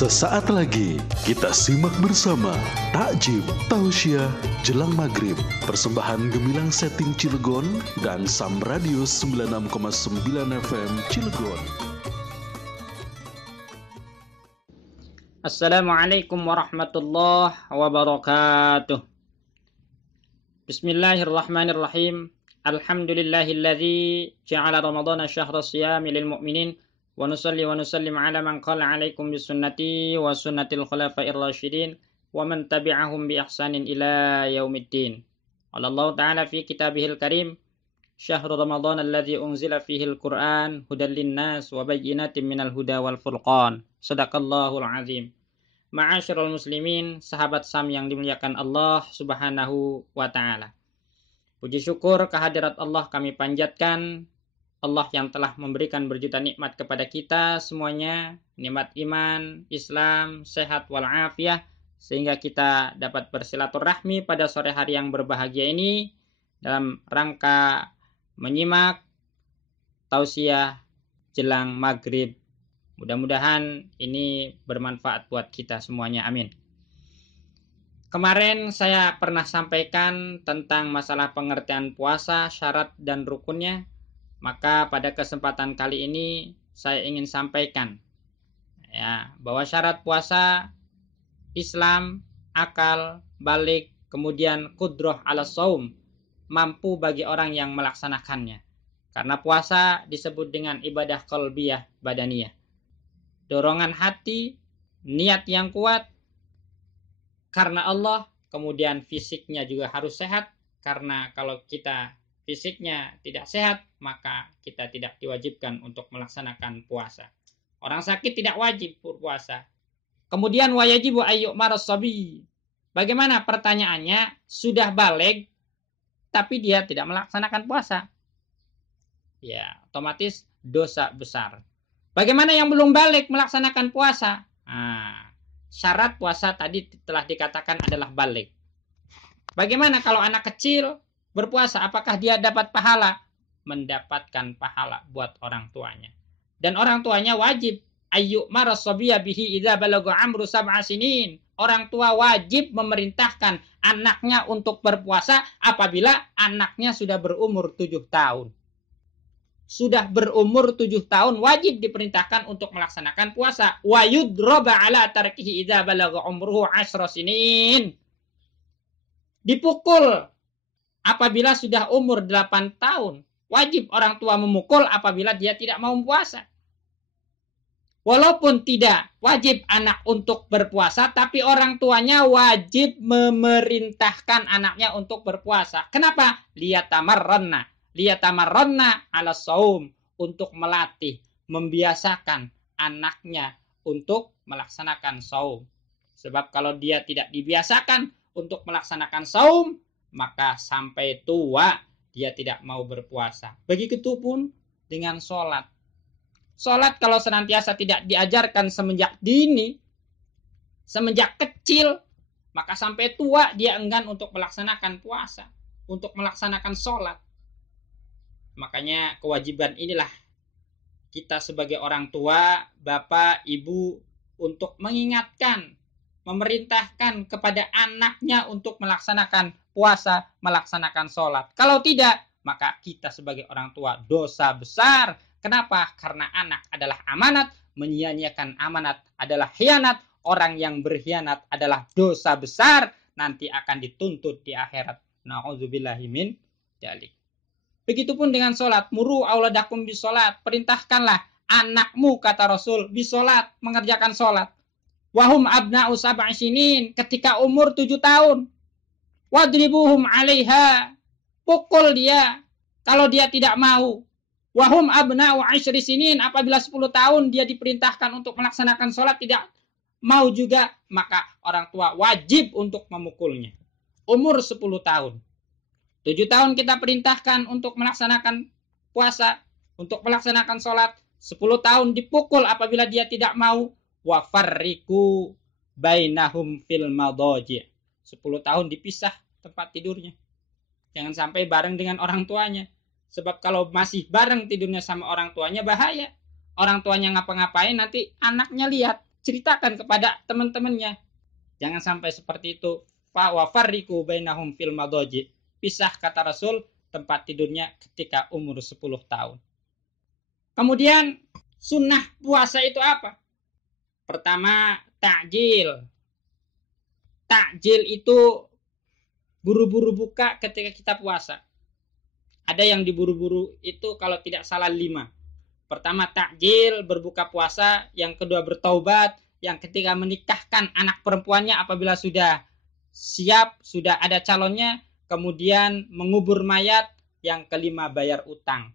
Sesaat lagi kita simak bersama Takjim Tausiah Jelang Maghrib, persembahan Gemilang Setting Cilegon dan Sam Radio 96,9 FM Cilegon. Assalamualaikum warahmatullahi wabarakatuh. Bismillahirrahmanirrahim. Alhamdulillahilladzi ja'ala Ramadhana syahra siyami lil mu'minin. Wa nusalli wa nusallim ala man qala alaikum bisunnati wa sunnatil khulafa'ir rasyidin wa man tabi'ahum bi ihsanin ila yaumiddin. Qala Allah Ta'ala fi kitabihil karim, syahrul ramadhan alladzi unzila fihil Qur'an hudan linnas wa bayyinatin minal huda wal furqan. Shadaqallahul azim. Ma'asyiral muslimin, sahabat Sam yang dimuliakan Allah Subhanahu wa Ta'ala. Puji syukur kehadirat Allah kami panjatkan, Allah yang telah memberikan berjuta nikmat kepada kita semuanya, nikmat iman, Islam, sehat walafiat, sehingga kita dapat bersilaturahmi pada sore hari yang berbahagia ini dalam rangka menyimak tausiah jelang maghrib. Mudah-mudahan ini bermanfaat buat kita semuanya, amin. Kemarin saya pernah sampaikan tentang masalah pengertian puasa, syarat dan rukunnya. Maka pada kesempatan kali ini saya ingin sampaikan bahwa syarat puasa Islam, akal, balik, kemudian qudrah ala shaum, mampu bagi orang yang melaksanakannya. Karena puasa disebut dengan ibadah qalbiyah badaniyah. Dorongan hati, niat yang kuat karena Allah, kemudian fisiknya juga harus sehat, karena kalau kita fisiknya tidak sehat, maka kita tidak diwajibkan untuk melaksanakan puasa. Orang sakit tidak wajib berpuasa. Kemudian wajibu ayyuk marasabi. Bagaimana pertanyaannya? Sudah balik, tapi dia tidak melaksanakan puasa. Ya, otomatis dosa besar. Bagaimana yang belum balik melaksanakan puasa? Syarat puasa tadi telah dikatakan adalah balik. Bagaimana kalau anak kecil berpuasa, apakah dia dapat pahala? Mendapatkan pahala buat orang tuanya. Dan orang tuanya wajib ayyuk marasabiya bihi idza balagha amru sab'a sinin. Orang tua wajib memerintahkan anaknya untuk berpuasa apabila anaknya sudah berumur 7 tahun. Sudah berumur 7 tahun wajib diperintahkan untuk melaksanakan puasa. Wa yudraba ala tarkihi idza balagha umruhu 10 sinin. Dipukul apabila sudah umur 8 tahun, wajib orang tua memukul apabila dia tidak mau puasa. Walaupun tidak wajib anak untuk berpuasa, tapi orang tuanya wajib memerintahkan anaknya untuk berpuasa. Kenapa? Liyatamarranna ala shaum, untuk melatih, membiasakan anaknya untuk melaksanakan shaum. Sebab kalau dia tidak dibiasakan untuk melaksanakan shaum, maka sampai tua dia tidak mau berpuasa. Begitu pun dengan sholat. Sholat kalau senantiasa tidak diajarkan semenjak dini, semenjak kecil, maka sampai tua dia enggan untuk melaksanakan puasa, untuk melaksanakan sholat. Makanya kewajiban inilah kita sebagai orang tua, bapak, ibu, untuk mengingatkan, memerintahkan kepada anaknya untuk melaksanakan puasa, melaksanakan sholat. Kalau tidak, maka kita sebagai orang tua dosa besar. Kenapa? Karena anak adalah amanat, menyia-nyiakan amanat adalah khianat. Orang yang berkhianat adalah dosa besar, nanti akan dituntut di akhirat. Na'udzubillahi min dzalik. Begitupun dengan sholat. Muru auladakum bisolat. Perintahkanlah anakmu, kata Rasul, bisolat, mengerjakan sholat. Wahum abna'u sab'i sinin, ketika umur 7 tahun. Wadribuhum 'alaiha, pukul dia kalau dia tidak mau. Wahum abna'u 10 sinin, apabila 10 tahun dia diperintahkan untuk melaksanakan sholat tidak mau juga, maka orang tua wajib untuk memukulnya. Umur 10 tahun. 7 tahun kita perintahkan untuk melaksanakan puasa, untuk melaksanakan sholat. 10 tahun dipukul apabila dia tidak mau. Wa farriqu bainahum fil madaji'. 10 tahun dipisah tempat tidurnya. Jangan sampai bareng dengan orang tuanya. Sebab kalau masih bareng tidurnya sama orang tuanya bahaya. Orang tuanya ngapa-ngapain nanti anaknya lihat. ceritakan kepada teman-temannya. Jangan sampai seperti itu. Fa wa farriqu bainahum fil madaji. Pisah, kata Rasul, tempat tidurnya ketika umur 10 tahun. Kemudian sunnah puasa itu apa? Pertama, takjil. Takjil itu buru-buru buka ketika kita puasa. Ada yang diburu-buru itu kalau tidak salah 5. Pertama takjil, berbuka puasa. Yang kedua bertaubat. Yang ketiga menikahkan anak perempuannya apabila sudah siap, sudah ada calonnya. Kemudian mengubur mayat. Yang kelima bayar utang.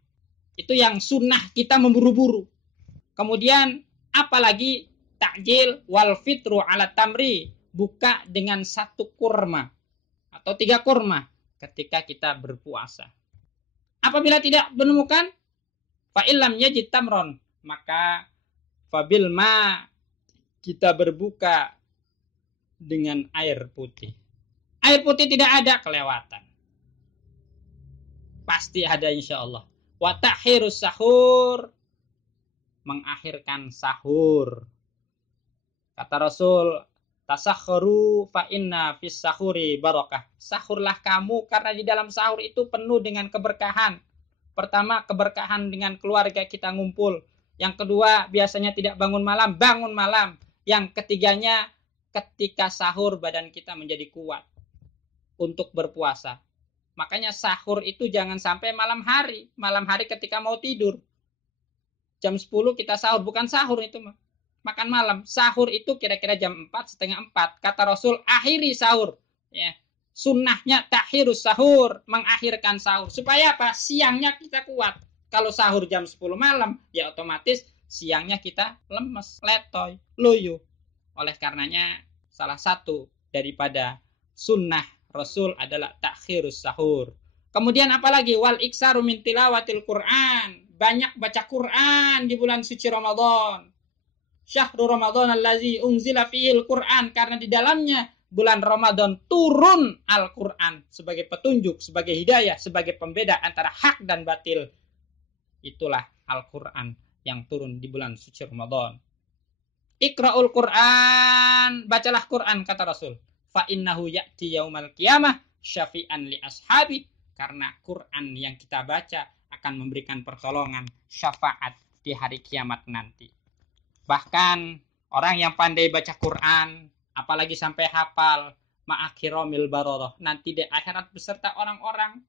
Itu yang sunnah kita memburu-buru. Kemudian apalagi takjil wal fitru ala tamri. Buka dengan 1 kurma atau 3 kurma ketika kita berpuasa. Apabila tidak menemukan, fa'ilam yajid tamron, maka fabil ma, kita berbuka dengan air putih. Air putih tidak ada, kelewatan. Pasti ada insya Allah. Wa takhirus sahur, mengakhirkan sahur. Kata Rasul, tasakharu fa inna fis sahuri barakah. Sahurlah kamu karena di dalam sahur itu penuh dengan keberkahan. Pertama, keberkahan dengan keluarga kita ngumpul. Yang kedua, biasanya tidak bangun malam, bangun malam. Yang ketiganya, ketika sahur badan kita menjadi kuat untuk berpuasa. Makanya sahur itu jangan sampai malam hari. Malam hari ketika mau tidur. Jam 10 kita sahur, bukan sahur itu mah. Makan malam. Sahur itu kira-kira jam 4, setengah 4. Kata Rasul, akhiri sahur. Ya. Sunnahnya takhirus sahur, mengakhirkan sahur. Supaya apa? Siangnya kita kuat. Kalau sahur jam 10 malam, ya otomatis siangnya kita lemes, letoy, loyo. Oleh karenanya, salah satu daripada sunnah Rasul adalah takhirus sahur. Kemudian apalagi? Wal iksaru min tilawatil Qur'an. Banyak baca Qur'an di bulan suci Ramadan. Syahrul Ramadan allazi unzila fihil Qur'an, karena di dalamnya bulan Ramadan turun Al-Qur'an sebagai petunjuk, sebagai hidayah, sebagai pembeda antara hak dan batil. Itulah Al-Qur'an yang turun di bulan suci Ramadan. Iqra'ul Qur'an, bacalah Qur'an, kata Rasul. Fa innahu ya'ti yaumal qiyamah syafi'an li ashabi, karena Qur'an yang kita baca akan memberikan pertolongan, syafaat di hari kiamat nanti. Bahkan orang yang pandai baca Quran, apalagi sampai hafal, ma'akhiromil baroroh, nanti di akhirat beserta orang-orang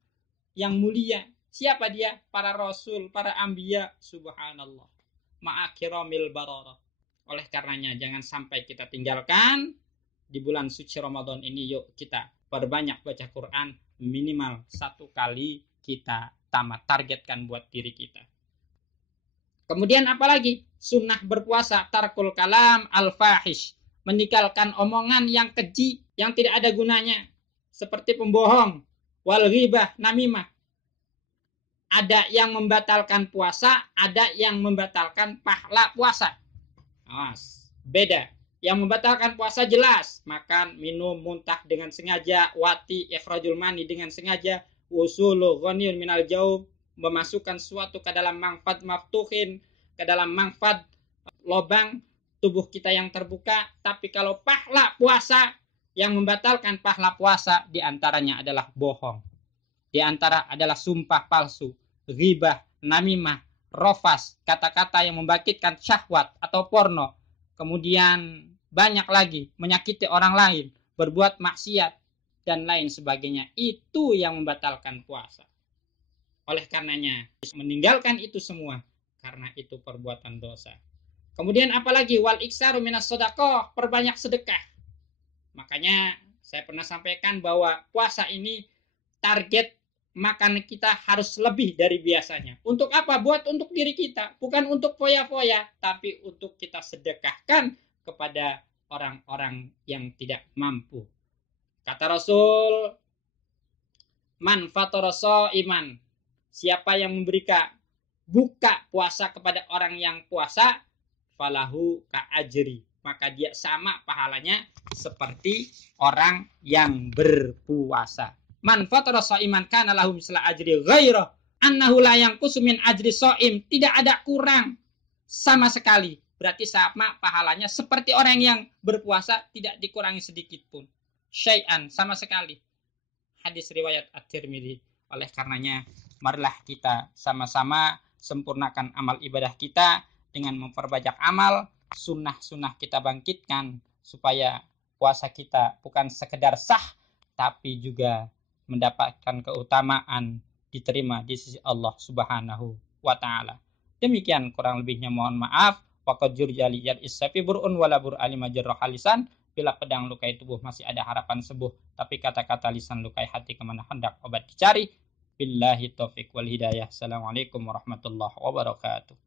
yang mulia. Siapa dia? Para rasul, para anbiya, subhanallah. Ma'akhiromil baroroh. Oleh karenanya jangan sampai kita tinggalkan di bulan suci Ramadan ini. Yuk kita perbanyak baca Quran, minimal 1 kali kita tamat, targetkan buat diri kita. Kemudian apalagi? Sunnah berpuasa, tarkul kalam al-fahish, meninggalkan omongan yang keji, yang tidak ada gunanya, seperti pembohong, wal ghibah, namimah. Ada yang membatalkan puasa, ada yang membatalkan pahala puasa. Beda. Yang membatalkan puasa jelas, makan, minum, muntah dengan sengaja, wati, ikhrajul mani dengan sengaja, usulu ghaniyun minal jaub, memasukkan suatu ke dalam manfaat maftuhin, ke dalam manfaat lobang tubuh kita yang terbuka. Tapi kalau pahala puasa, yang membatalkan pahala puasa diantaranya adalah bohong, diantara adalah sumpah palsu, ghibah, namimah, rofas, kata-kata yang membangkitkan syahwat atau porno. Kemudian banyak lagi, menyakiti orang lain, berbuat maksiat dan lain sebagainya. Itu yang membatalkan puasa. Oleh karenanya, meninggalkan itu semua, karena itu perbuatan dosa. Kemudian apalagi? Wal iksaru minas sedekah, perbanyak sedekah. Makanya saya pernah sampaikan bahwa puasa ini target makan kita harus lebih dari biasanya. Untuk apa? Buat untuk diri kita, bukan untuk foya-foya, tapi untuk kita sedekahkan kepada orang-orang yang tidak mampu. Kata Rasul, man fatara shaiman, siapa yang memberikan buka puasa kepada orang yang puasa, falahu ka ajri, maka dia sama pahalanya seperti orang yang berpuasa. Man fatara shaiman kana lahu misla ajri ghaira annahu la yanqusu min ajri shaim, tidak ada kurang sama sekali berarti sama pahalanya seperti orang yang berpuasa, tidak dikurangi sedikit pun. Syai'an, sama sekali. Hadis riwayat At-Tirmidzi. Oleh karenanya, marilah kita sama-sama sempurnakan amal ibadah kita dengan memperbanyak amal, sunnah-sunnah kita bangkitkan, supaya puasa kita bukan sekedar sah, tapi juga mendapatkan keutamaan diterima di sisi Allah Subhanahu wa Ta'ala. Demikian kurang lebihnya, mohon maaf. Waqad jurjali yad isafi bur'un wala bur'ali majarrah lisan. Bila pedang lukai tubuh masih ada harapan sembuh, tapi kata-kata lisan lukai hati kemana hendak obat dicari. Billahi taufiq wal hidayah. Assalamualaikum warahmatullahi wabarakatuh.